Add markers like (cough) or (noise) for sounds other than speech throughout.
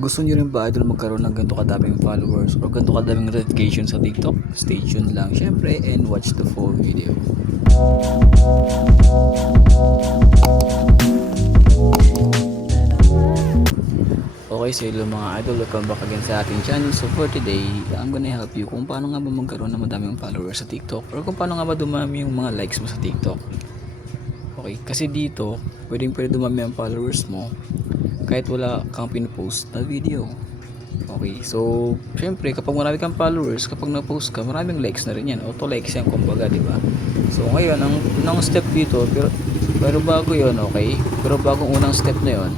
Gusto nyo rin ba idol magkaroon ng ganito kadaming followers or ganito kadaming notification sa TikTok? Stay tuned lang syempre and watch the full video. Okay, so hello mga idol, welcome back again sa ating channel. So for today, I'm gonna help you kung paano nga ba magkaroon ng madaming followers sa TikTok or kung paano nga ba dumami yung mga likes mo sa TikTok. Okay, kasi dito, pwedeng pwede dumami ang followers mo kahit wala kang pinupost na video. Okay, so syempre kapag marami kang followers, kapag na-post ka, maraming likes na rin yan. Auto likes yan kumbaga, di ba? So ngayon, ang unang step dito, pero, pero bago yon okay? Pero bago ang unang step na yon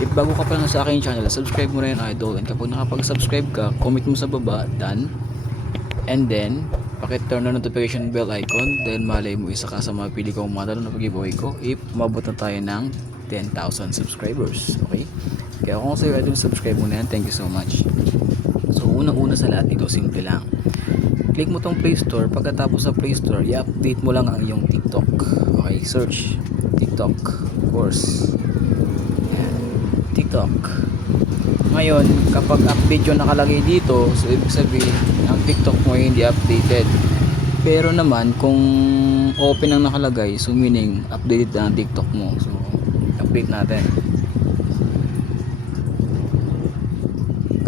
if bago ka pa lang sa aking channel, subscribe mo na yun idol. And kapag nakapag-subscribe ka, comment mo sa baba, done. And then, pakit-turn na notification bell icon. Then malay mo isa ka sa mga pili kong madalo na pag-giveaway ko if umabot na tayo ng 10,000 subscribers. Okay? Kaya kung sa'yo idol, subscribe mo na yan. Thank you so much. So, unang-una sa lahat dito, simple lang. Click mo tong Play Store. Pagkatapos sa Play Store, i-update mo lang ang iyong TikTok. Okay, search TikTok. Of course. TikTok. Ngayon, kapag update yung nakalagay dito, so ibig sabihin, ang TikTok mo ay hindi updated. Pero naman, kung open ang nakalagay, so meaning, updated na ang TikTok mo. So, update natin.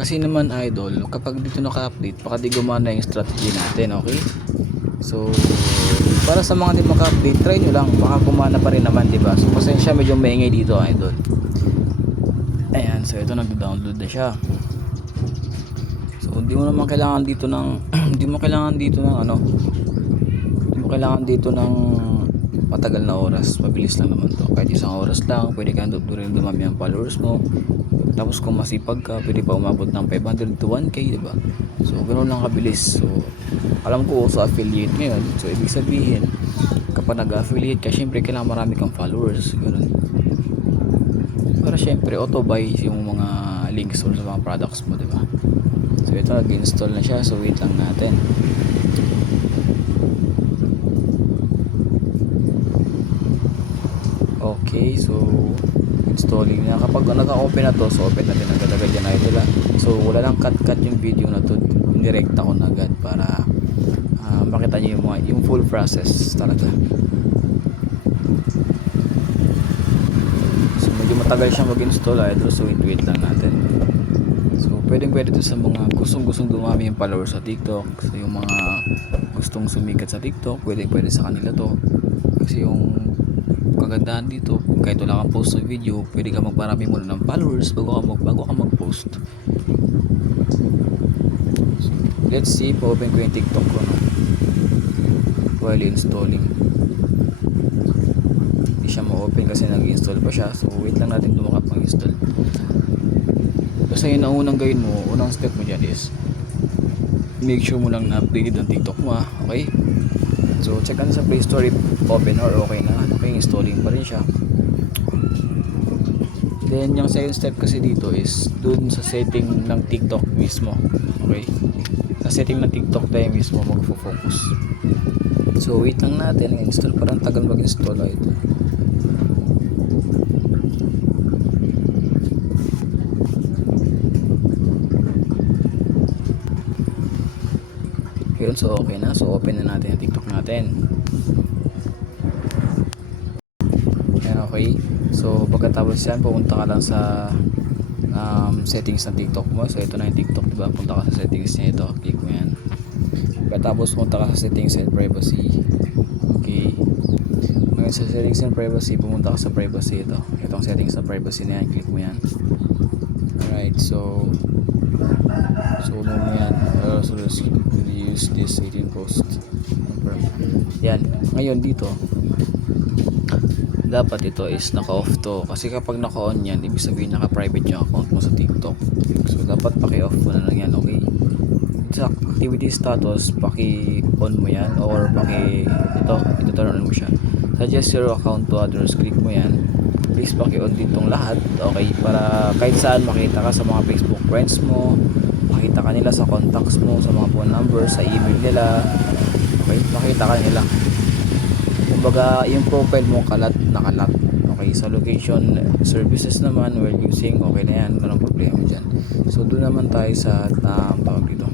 Kasi naman idol, kapag dito naka-update, baka di gumana yung strategy natin, okay? So, para sa mga di maka-update, try nyo lang. Baka gumana pa rin naman, di ba? So, pasensya medyo maingay dito, idol. Ayan, so ito nag-download na siya. So, hindi mo naman kailangan dito ng, (clears throat) hindi mo kailangan dito ng ano, hindi mo kailangan dito ng matagal na oras. Mabilis lang naman to. Kahit isang oras lang, pwede ka rin dumami ang followers mo. Tapos kung masipag ka, pwede pa umabot ng 500 to 1k, di ba? So, ganoon lang kabilis. So, alam ko sa affiliate ngayon. So, ibig sabihin, kapag nag-affiliate ka, syempre kailangan marami kang followers. Ganun. Para syempre, auto-buy yung mga links or sa mga products mo, di ba? So, ito, nag-install na siya. So, wait lang natin. Okay, so installing na. Kapag naka-open na to, so open natin agad-agad yan idol ah. So wala lang cut-cut yung video na to. Direct ako na agad para ah, makita niyo yung, yung full process talaga. So medyo matagal siyang mag-install idol. So wait, wait lang natin. So pwedeng pwede to sa mga gustong gustong dumami yung followers sa TikTok. So yung mga gustong sumikat sa TikTok, pwedeng pwede sa kanila to. Kasi yung kagandahan dito. Kahit wala kang post ng video pwede ka magparami muna ng followers bago ka, mag, bago ka mag-post. So, let's see pa-open ko yung tiktok ko no? while installing. Hindi siya ma-open kasi nag-install pa siya. So wait lang natin dumakap ang install. Kasi yun ang unang gawin mo unang step mo dyan is make sure mo lang na updated ang tiktok mo okay So, check ka na sa Play Store if open or okay na. Okay, installing pa rin siya. Then, yung second step kasi dito is dun sa setting ng TikTok mismo. Okay? Sa setting ng TikTok tayo mismo magfo-focus. So, wait lang natin. Install parang tagal mag-install ito. Yun, so okay na. So, open na natin ang TikTok natin. Yan, okay. So, pagkatapos yan, pumunta ka lang sa um, settings ng TikTok mo. So, ito na yung TikTok, diba? Punta ka sa settings niya ito. Click mo yan. Pagkatapos, pumunta ka sa settings and privacy. Okay. Ngayon sa settings and privacy, pumunta ka sa privacy ito. Itong settings ng privacy na yan. Click mo yan. Alright, so So, ano mo yan? Uh, so, let's use this 18 post. Yan. Ngayon, dito, dapat ito is naka-off to. Kasi kapag naka-on yan, ibig sabihin naka-private yung account mo sa TikTok. So, dapat paki-off mo na lang yan, okay? Sa activity status, paki-on mo yan or paki, ito, ito turn on mo siya. Suggest your account to others, click mo yan. Please paki-on ditong lahat, okay? Para kahit saan makita ka sa mga Facebook friends mo, makita ka nila sa contacts mo, sa mga phone number, sa email nila. Okay, makita ka nila. Kumbaga, yung profile mo kalat, nakalat. Okay. Okay, sa location services naman, while using, okay na yan, walang problema dyan. So, doon naman tayo sa, um, tawag dito,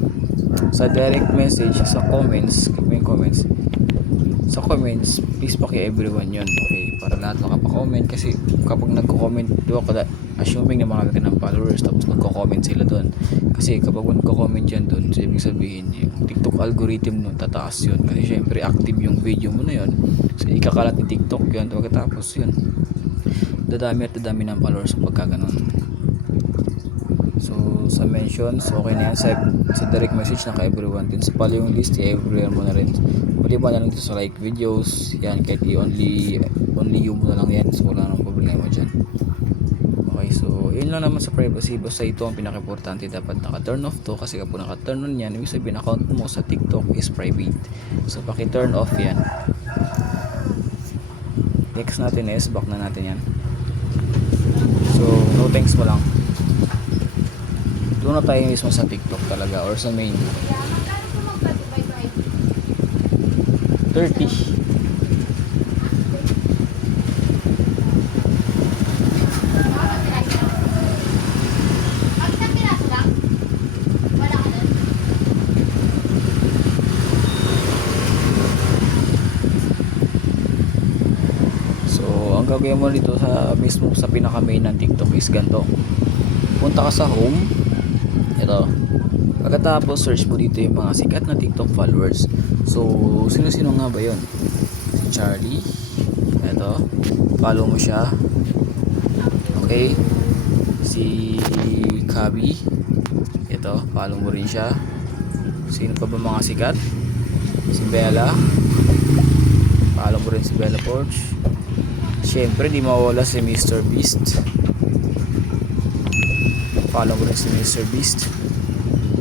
sa direct message, sa comments, yung comments, sa comments, please paki everyone yun, okay? Para lahat makapa-comment kasi kapag nagko-comment, ba, kada, assuming na marami ka ng followers tapos nagko-comment sila doon. Kasi kapag nagko-comment yan doon, so ibig sabihin, yung TikTok algorithm nun, tataas yun. Kasi syempre, active yung video mo na yun. So, ikakalat ni TikTok yun. Pagkatapos yun, dadami at dadami ng followers pagka ganun. So, sa mentions, okay na yan. Sa, sa direct message na kay everyone din. Sa following list, i-everyone mo na rin. Maliban na lang dito sa like videos. Yan, kahit i-only, only you mo na lang yan. So, wala nang problema dyan. Okay, so, yun lang naman sa privacy. Basta ito ang pinaka-importante. Dapat naka-turn off to. Kasi kapag naka-turn on yan, ibig sabihin, account mo sa TikTok is private. So, paki-turn off yan. Next natin is, back na natin yan. So, no thanks mo lang doon tayo mismo sa TikTok talaga or sa main 30 So, ang gagawin mo dito sa mismo sa pinaka main ng TikTok is ganito. Punta ka sa home. Ito. Pagkatapos, search mo dito yung mga sikat na TikTok followers. So, sino-sino nga ba yun? Charlie. Ito. Follow mo siya. Okay. Si Kabi. Ito. Follow mo rin siya. Sino pa ba mga sikat? Si Bella. Follow mo rin si Bella Porch. Siyempre, di mawala si Mr. Beast. Follow mo rin si Mr. Beast.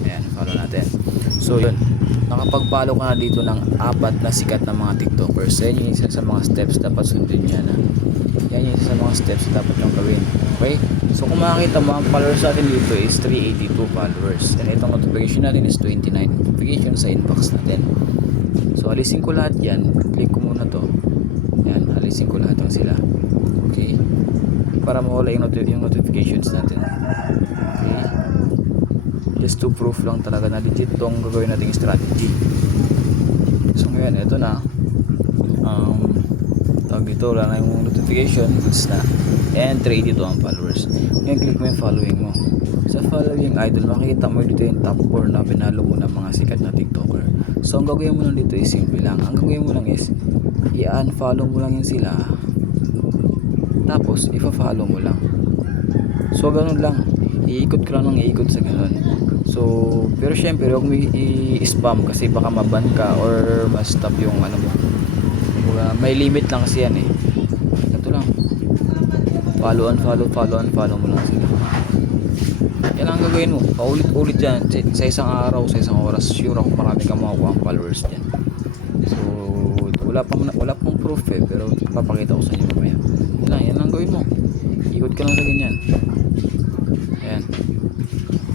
Ayan, follow natin. So, yun. Nakapag-follow ka na dito ng apat na sikat na mga TikTokers. Yan yung isa sa mga steps dapat sundin yan. Ha? Yan yung isa sa mga steps na dapat yung gawin. Okay? So, kung makikita mo, ang followers natin dito is 382 followers. And itong notification natin is 29 notification sa inbox natin. So, alisin ko lahat yan. Click ko muna to. Yan, alisin ko lahat ng sila. Para mawala yung, noti- yung notifications natin. Okay. Just to proof lang talaga na legit tong gagawin nating strategy. So ngayon, ito na. Um, tawag dito, wala na yung notification. Na. And 382 ang followers. Ngayon, click mo yung following mo. Sa following idol, makikita mo dito yung top 4 na pinalo mo ng mga sikat na TikToker. So, ang gagawin mo lang dito is simple lang. Ang gagawin mo lang is, i-unfollow mo lang yun sila. Tapos, ifa-follow mo lang. So, ganun lang. Iikot ka lang ng iikot sa ganun. So, pero syempre, huwag mo i-spam kasi baka maban ka or ma-stop yung ano mo. Kumbaga, may limit lang kasi yan eh. Ito lang. Follow and follow, follow and follow mo lang sila. Yan ang gagawin mo. Paulit-ulit yan. Sa, sa isang araw, sa isang oras, sure ako marami kang makukuha ang followers dyan. So, wala pa wala pang proof eh, pero papakita ko sa inyo mamaya. Yan lang, yan lang gawin mo. Ikot ka lang sa ganyan. Ayan.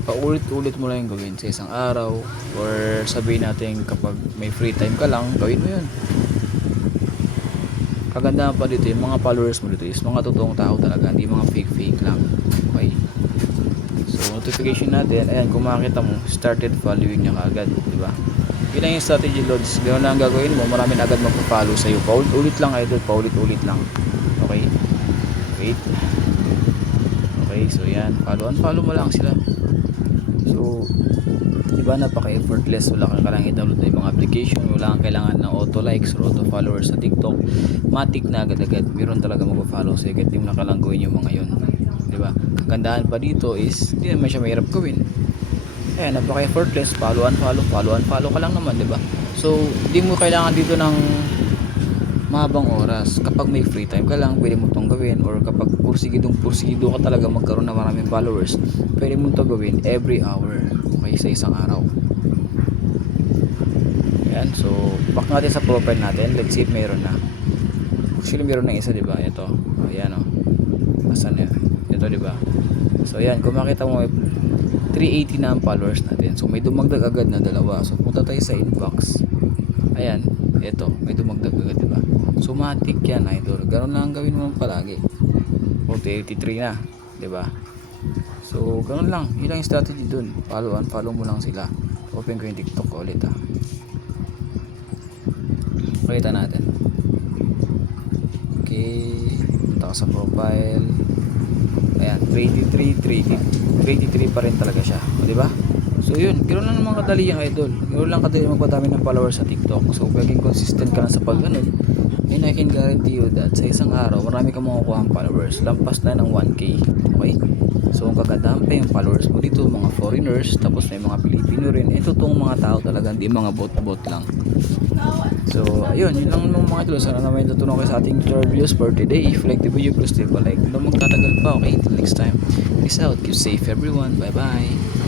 Paulit-ulit mo lang yung gawin sa isang araw or sabihin natin kapag may free time ka lang, gawin mo yun. Kagandahan pa dito, yung mga followers mo dito is mga totoong tao talaga, hindi mga fake-fake lang. Okay? So, notification natin, ayan, kung makita mo, started following niya kagad, di ba? Yun lang yung strategy loads. Ganoon lang ang gagawin mo, marami na agad magpa-follow sa'yo. Paulit-ulit lang, idol, paulit-ulit lang. Okay? Wait. Okay, so yan. Follow and follow mo lang sila. So, di ba napaka-effortless. Wala kang kailangan i-download na ibang application. Wala kang kailangan ng auto-likes or auto-followers sa TikTok. Matik na agad-agad. Meron talaga magpa-follow sa'yo. Kahit di mo na kailangan gawin yung mga yun. Di ba? Kagandahan pa dito is, hindi naman siya mahirap gawin. Eh, napaka-effortless. Follow and follow, follow and follow ka lang naman, di ba? So, di mo kailangan dito ng mahabang oras. Kapag may free time ka lang, pwede mo itong gawin. Or kapag pursigidong pursigido ka talaga magkaroon ng maraming followers, pwede mo ito gawin every hour. Okay, sa isang araw. Ayan, so, back natin sa profile natin. Let's see if meron na. Actually, meron na isa, di ba? Ito. Ayan, oh. Asan na? Ito, di ba? So, ayan. Kung makita mo, 380 na ang followers natin. So, may dumagdag agad na dalawa. So, punta tayo sa inbox. Ayan. Ito. May dumagdag agad, di ba? So, matik yan, idol. Ganun lang ang gawin mo palagi. 83 na, 'di ba? So, ganun lang. Yun lang yung strategy dun. Follow and follow mo lang sila. Open ko yung TikTok ko ulit ah. Pakita natin. Okay. Punta ka sa profile. Ayan, 383, 383 383 pa rin talaga siya. O, di ba? So, yun. Ganoon lang naman kadali yung idol. Ganoon lang kadali magpadami ng followers sa TikTok. So, maging consistent ka lang sa pag ganun. And I can guarantee you that sa isang araw, marami kang makukuha ang followers. Lampas na ng 1K. Okay? So, ang kagandahan pa yung followers mo dito, mga foreigners, tapos may mga Pilipino rin. Eh, totoong mga tao talaga, hindi mga bot-bot lang. So, ayun, yun lang nung mga idol. Sana naman yung tutunan kayo sa ating videos for today. If like the video, please leave a like. Kung magtatagal pa, okay? Till next time. Peace out. Keep safe everyone. Bye-bye.